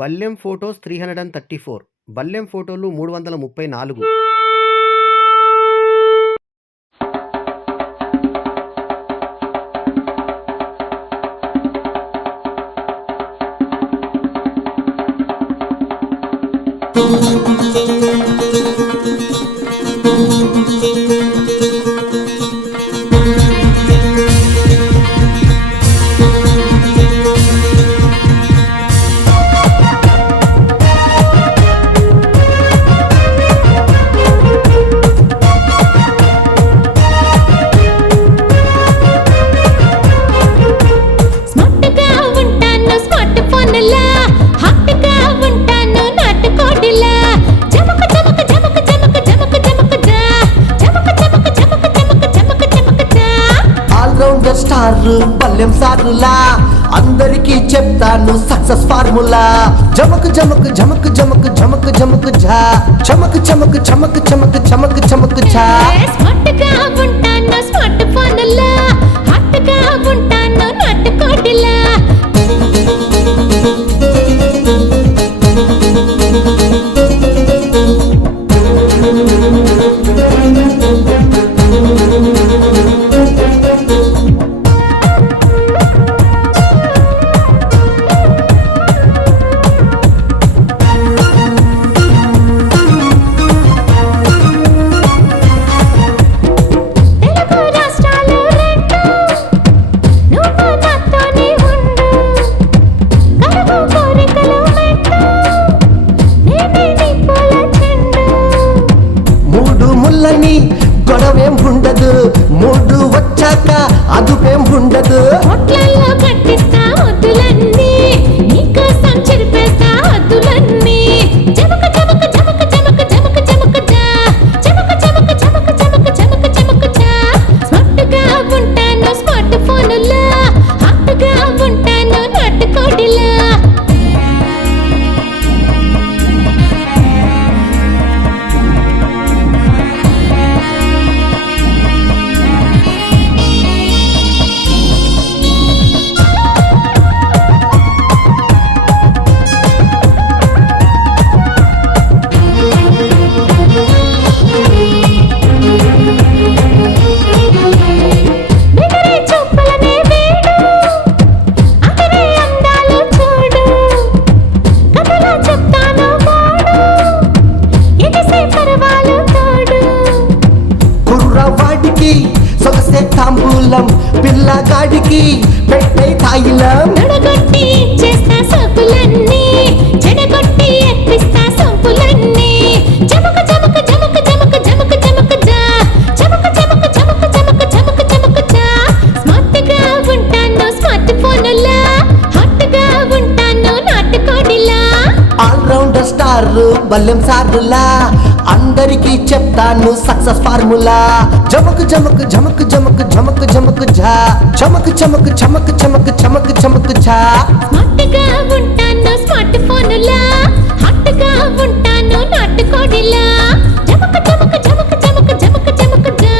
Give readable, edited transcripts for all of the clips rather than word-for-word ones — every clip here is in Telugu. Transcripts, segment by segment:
బల్లెం ఫోటోస్ 334, బల్లెం ఫోటోలు 334. స్టార్ బల్లెం సార్లా అందరికీ చెప్తాను సక్సెస్ ఫార్ములా. జమక్ జమక్ జమక్ జమక్ జమక్ జమక్ జా, చమక్ చమక్ చమక్ చమక్ చమక్ చమక్ జా. స్మార్ట్ గా ఉంటాను స్మార్ట్ ఫోన్లా, హాట్ గా ఉంటాను నాటుకోడిలా. గొడవేం ఉండదు, మూడు వచ్చాక అదుపేం ఉండదు. హోటల్లో కట్టిస్తా వద్దులన్నీ, నీకోసం చెరిపేస్తా వద్దులన్నీ. జమక జమక జమక జమక జమక జమక జా, జమక జమక జమక జమక జమక జమక జా. స్మార్ట్ గా ఉంటాను స్మార్ట్ ఫోన్లా, హాట్ గా ఉంటాను నాటుకోడిలా. సొగసే తాంబూలం పిల్లగాడికి పెట్టే తాయిలం. నడగొట్టి చేస్తా సోపులన్నీ, చెడగొట్టి ఎత్తిస్తా సోపులన్నీ. జమక జమక జమక జమక జమక జమక జా, జమక జమక జమక జమక జమక జమక జా. స్మార్ట్ గా ఉంటాను స్మార్ట్ ఫోన్లా, హాట్ గా ఉంటాను నాటుకోడిలా. ఆల్ రౌండర్ స్టార్ బల్లెం సార్లా అందరికీ చెప్తాను సక్సెస్ ఫార్ములా. జమక్ జమక్ జమక్ జమక్ జమక్ జమక్ జా, చమక్ చమక్ చమక్ చమక్ చమక్ చమక్ జా. స్మార్ట్ గా ఉంటాను స్మార్ట్ ఫోన్లా, హాట్ గా ఉంటాను నాటుకోడిలా. జమక జమక జమక జమక జమక జమక జా,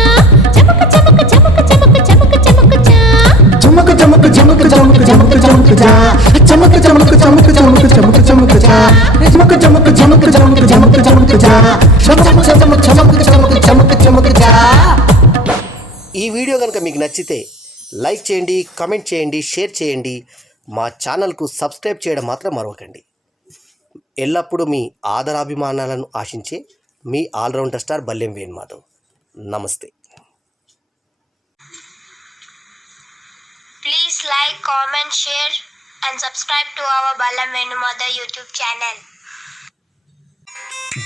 జమక జమక జమక జమక జమక జమక జా. జమక జమక జమక జమక జమక జమక జా, చమక చమక చమక చమక చమక చమక జా. జమక జమక జమక జమక జమక జమక జా, చమక చమక చమక చమక చమక చమక జా. ఈ వీడియో కనుక మీకు నచ్చితే లైక్ చేయండి, కామెంట్ చేయండి, షేర్ చేయండి. మా ఛానల్కు సబ్స్క్రైబ్ చేయడం మాత్రం మరవకండి. ఎల్లప్పుడూ మీ ఆదరాభిమానాలను ఆశించే మీ ఆల్రౌండర్ స్టార్ బల్లెం వేణుమాధవ్. నమస్తే. Please like, comment, share and subscribe to our Ballam Venumadhav YouTube channel.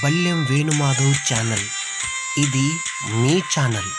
Ballam Venumadhav channel, ఇది మీ ఛానల్.